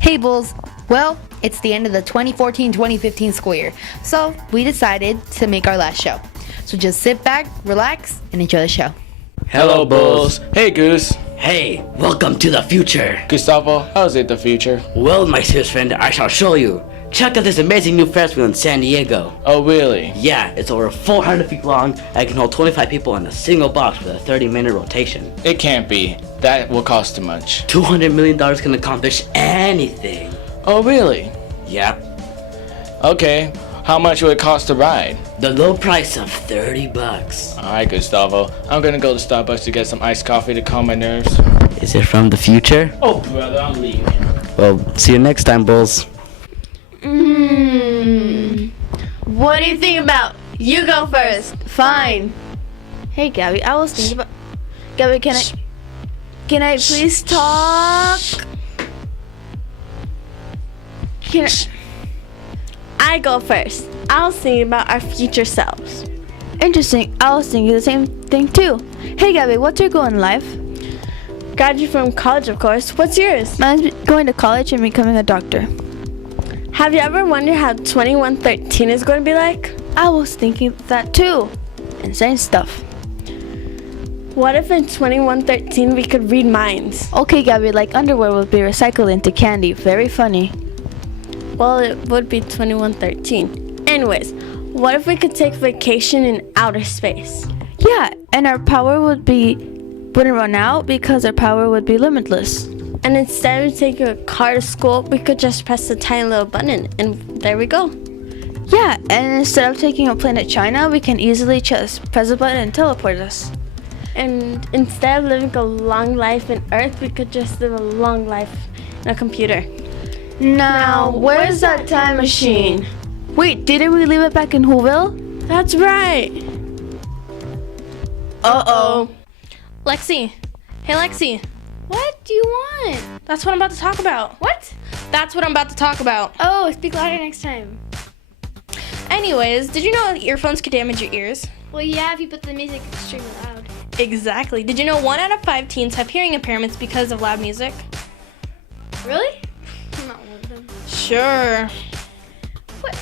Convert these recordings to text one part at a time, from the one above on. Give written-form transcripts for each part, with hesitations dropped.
Hey Bulls! Well, it's the end of the 2014-2015 school year, so we decided to make our last show. So just sit back, relax, and enjoy the show. Hello, Bulls. Hey, Goose. Hey, welcome to the future. Gustavo, how's it the future? Well, my serious friend, I shall show you. Check out this amazing new Ferris wheel in San Diego. Oh, really? Yeah, it's over 400 feet long and can hold 25 people in a single box with a 30-minute rotation. It can't be. That will cost too much. $200 million can accomplish anything. Oh, really? Yep. Okay. How much will it cost to ride? The low price of $30. Alright, Gustavo. I'm gonna go to Starbucks to get some iced coffee to calm my nerves. Is it from the future? Oh, brother, I'm leaving. Well, see you next time, Bulls. What do you think about? You go first. Fine. Hey Gabby, I was thinking about... Gabby, can I please talk? I go first. I was thinking about our future selves. Interesting, I was thinking the same thing too. Hey Gabby, what's your goal in life? Graduate from college, of course. What's yours? Mine's going to college and becoming a doctor. Have you ever wondered how 2113 is going to be like? I was thinking that too. Insane stuff. What if in 2113 we could read minds? Okay Gabby, like underwear will be recycled into candy. Very funny. Well, it would be 2113. Anyways, what if we could take vacation in outer space? Yeah, and our power wouldn't run out because our power would be limitless. And instead of taking a car to school, we could just press the tiny little button and there we go. Yeah, and instead of taking a plane to China, we can easily just press a button and teleport us. And instead of living a long life in Earth, we could just live a long life in a computer. Now, where's that time machine? Wait, didn't we leave it back in Whoville? That's right. Uh-oh. Lexi. Hey, Lexi. What do you want? That's what I'm about to talk about. What? That's what I'm about to talk about. Oh, speak louder next time. Anyways, did you know that earphones could damage your ears? Well, yeah, if you put the music extremely loud. Exactly. Did you know 1 out of 5 teens have hearing impairments because of loud music? Really? I'm not one of them. Sure. What?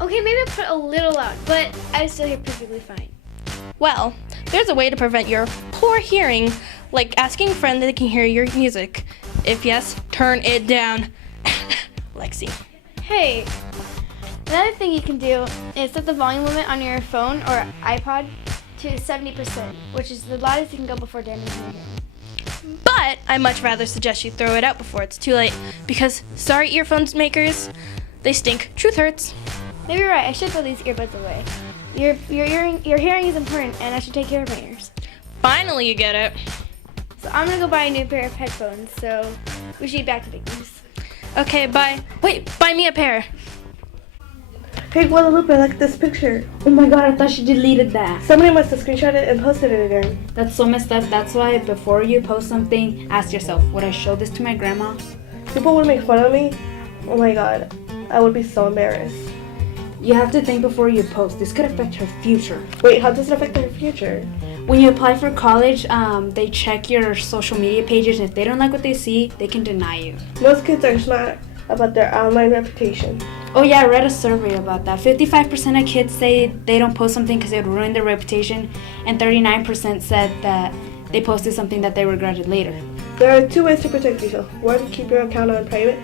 Okay, maybe I'll put a little loud, but I still hear perfectly fine. Well, there's a way to prevent your poor hearing, like asking a friend that they can hear your music. If yes, turn it down. Lexi. Hey, another thing you can do is set the volume limit on your phone or iPod to 70%, which is the loudest you can go before damaging your hearing. But I much rather suggest you throw it out before it's too late, because sorry earphones makers, they stink. Truth hurts. Maybe you're right, I should throw these earbuds away. Your hearing is important and I should take care of my ears. Finally you get it. So I'm gonna go buy a new pair of headphones, so we should be back to business. Okay, bye. Wait, buy me a pair. Hey Guadalupe, look at this picture. Oh my god, I thought she deleted that. Somebody must have screenshot it and posted it again. That's so messed up. That's why before you post something, ask yourself, would I show this to my grandma? People would make fun of me. Oh my god, I would be so embarrassed. You have to think before you post. This could affect her future. Wait, how does it affect her future? When you apply for college, they check your social media pages, and if they don't like what they see, they can deny you. Most kids are smart about their online reputation. Oh yeah, I read a survey about that. 55% of kids say they don't post something because it would ruin their reputation, and 39% said that they posted something that they regretted later. There are 2 ways to protect yourself. 1, keep your account on private.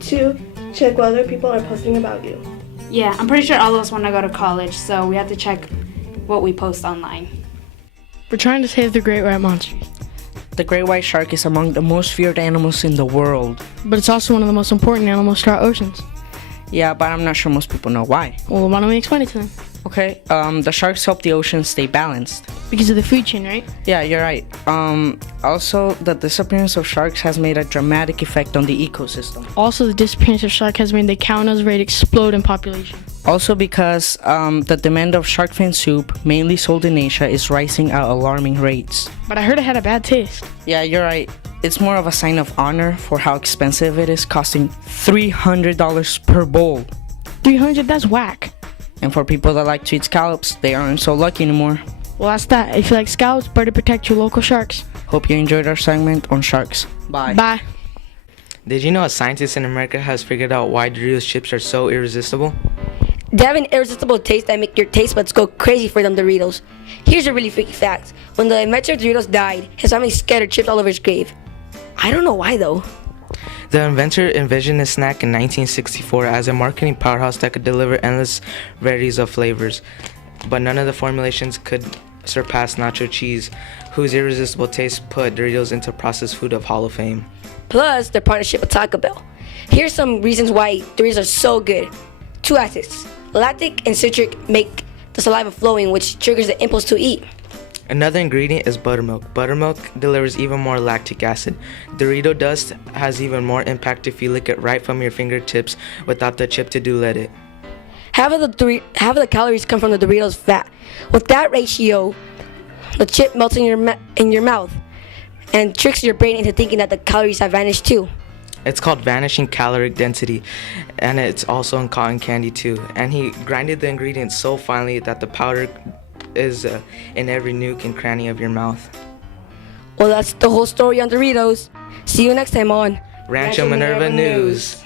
2, check what other people are posting about you. Yeah, I'm pretty sure all of us want to go to college, so we have to check what we post online. We're trying to save the great white monster. The great white shark is among the most feared animals in the world. But it's also one of the most important animals to our oceans. Yeah, but I'm not sure most people know why. Well, why don't we explain it to them? Okay, the sharks help the ocean stay balanced. Because of the food chain, right? Yeah, you're right. Also, the disappearance of sharks has made a dramatic effect on the ecosystem. Also, the disappearance of shark has made the cow nose rate explode in population. Also because the demand of shark fin soup, mainly sold in Asia, is rising at alarming rates. But I heard it had a bad taste. Yeah, you're right. It's more of a sign of honor for how expensive it is, costing $300 per bowl. 300? That's whack. And for people that like to eat scallops, they aren't so lucky anymore. Well, that's that. If you like scallops, better protect your local sharks. Hope you enjoyed our segment on sharks. Bye. Bye. Did you know a scientist in America has figured out why Doritos chips are so irresistible? They have an irresistible taste that make your taste buds go crazy for them Doritos. Here's a really freaky fact. When the inventor of Doritos died, his family scattered chips all over his grave. I don't know why though. The inventor envisioned the snack in 1964 as a marketing powerhouse that could deliver endless varieties of flavors. But none of the formulations could surpass nacho cheese, whose irresistible taste put Doritos into processed food of Hall of Fame. Plus, their partnership with Taco Bell. Here's some reasons why Doritos are so good. 2 acids. Lactic and citric make the saliva flowing, which triggers the impulse to eat. Another ingredient is buttermilk. Buttermilk delivers even more lactic acid. Dorito dust has even more impact if you lick it right from your fingertips without the chip to let it. Half of the calories come from the Doritos fat. With that ratio, the chip melts in your mouth and tricks your brain into thinking that the calories have vanished too. It's called vanishing caloric density, and it's also in cotton candy too. And he grinded the ingredients so finely that the powder is in every nook and cranny of your mouth. Well, that's the whole story on Doritos. See you next time on Rancho Minerva News.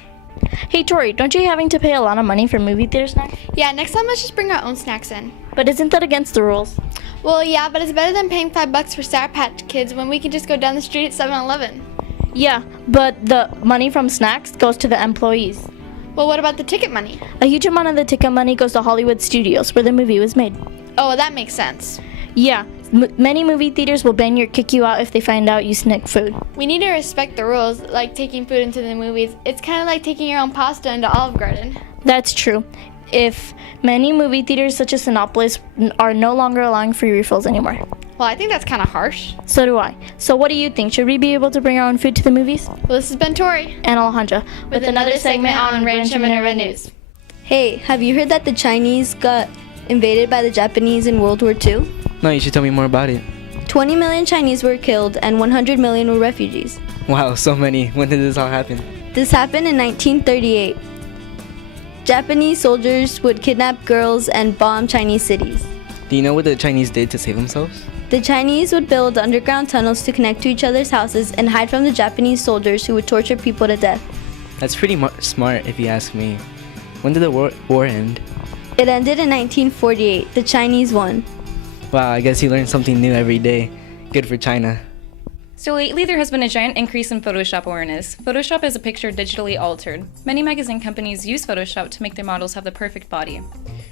Hey Tori, don't you having to pay a lot of money for movie theater snacks? Yeah, next time let's just bring our own snacks in. But isn't that against the rules? Well, yeah, but it's better than paying $5 for Sour Patch Kids when we can just go down the street at 7-Eleven. Yeah, but the money from snacks goes to the employees. Well, what about the ticket money? A huge amount of the ticket money goes to Hollywood Studios, where the movie was made. Oh, that makes sense. Yeah, many movie theaters will ban you or kick you out if they find out you sneak food. We need to respect the rules, like taking food into the movies. It's kind of like taking your own pasta into Olive Garden. That's true. If many movie theaters such as Cinépolis are no longer allowing free refills anymore. Well, I think that's kind of harsh. So do I. So what do you think? Should we be able to bring our own food to the movies? Well, this has been Tori. And Alejandra. With another segment on Rancho Minerva News. Hey, have you heard that the Chinese got invaded by the Japanese in World War II? No, you should tell me more about it. 20 million Chinese were killed and 100 million were refugees. Wow, so many. When did this all happen? This happened in 1938. Japanese soldiers would kidnap girls and bomb Chinese cities. Do you know what the Chinese did to save themselves? The Chinese would build underground tunnels to connect to each other's houses and hide from the Japanese soldiers who would torture people to death. That's pretty smart if you ask me. When did the war end? It ended in 1948. The Chinese won. Wow, I guess you learn something new every day. Good for China. So lately there has been a giant increase in Photoshop awareness. Photoshop is a picture digitally altered. Many magazine companies use Photoshop to make their models have the perfect body.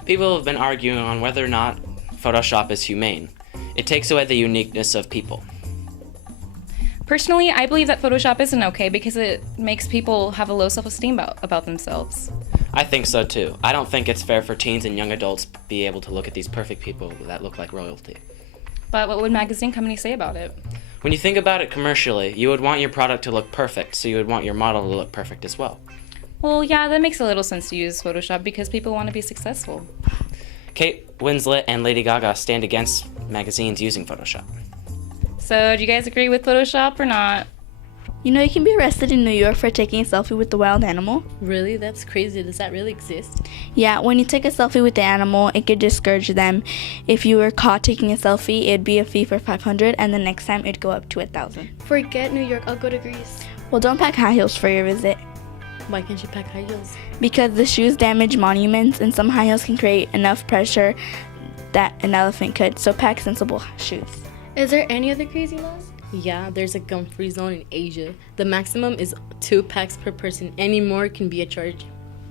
People have been arguing on whether or not Photoshop is humane. It takes away the uniqueness of people. Personally, I believe that Photoshop isn't okay because it makes people have a low self-esteem about themselves. I think so too. I don't think it's fair for teens and young adults to be able to look at these perfect people that look like royalty. But what would magazine companies say about it? When you think about it commercially, you would want your product to look perfect, so you would want your model to look perfect as well. Well, yeah, that makes a little sense to use Photoshop because people want to be successful. Kate Winslet and Lady Gaga stand against magazines using Photoshop. So, do you guys agree with Photoshop or not? You know, you can be arrested in New York for taking a selfie with the wild animal. Really? That's crazy. Does that really exist? Yeah, when you take a selfie with the animal, it could discourage them. If you were caught taking a selfie, it'd be a fee for $500, and the next time it'd go up to $1,000. Forget New York, I'll go to Greece. Well, don't pack high heels for your visit. Why can't you pack high heels? Because the shoes damage monuments, and some high heels can create enough pressure that an elephant could, so pack sensible shoes. Is there any other crazy laws? Yeah, there's a gun-free zone in Asia. The maximum is 2 packs per person. Any more can be a charge.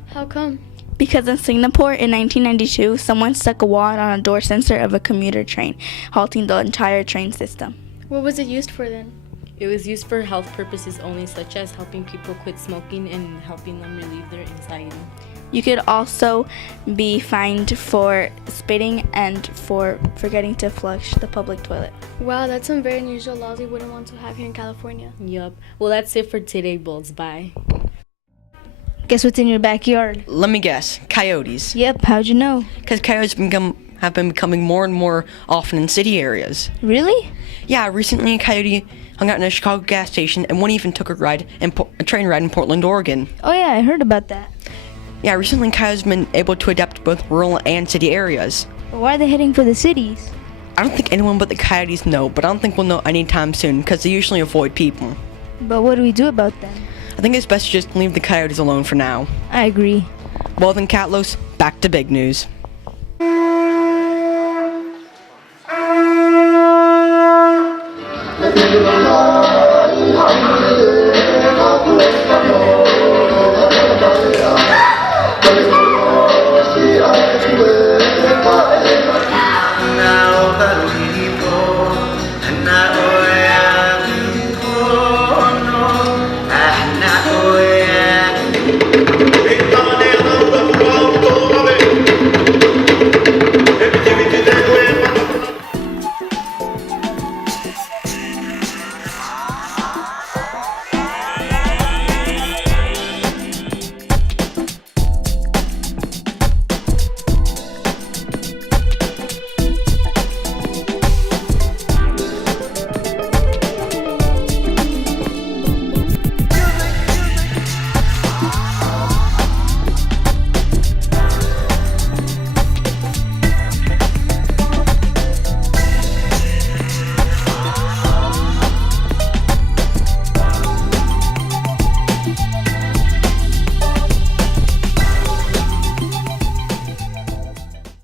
How come? Because in Singapore in 1992, someone stuck a wad on a door sensor of a commuter train, halting the entire train system. What was it used for then? It was used for health purposes only, such as helping people quit smoking and helping them relieve their anxiety. You could also be fined for spitting and for forgetting to flush the public toilet. Wow, that's some very unusual laws we wouldn't want to have here in California. Yup. Well, that's it for today, Bulls. Bye. Guess what's in your backyard? Let me guess. Coyotes. Yep, how'd you know? Because coyotes have been becoming more and more often in city areas. Really? Yeah, recently a coyote hung out in a Chicago gas station and one even took a train ride in Portland, Oregon. Oh yeah, I heard about that. Yeah, recently coyotes have been able to adapt to both rural and city areas. But why are they heading for the cities? I don't think anyone but the coyotes know, but I don't think we'll know anytime soon because they usually avoid people. But what do we do about them? I think it's best to just leave the coyotes alone for now. I agree. Well then, Catlos, back to big news.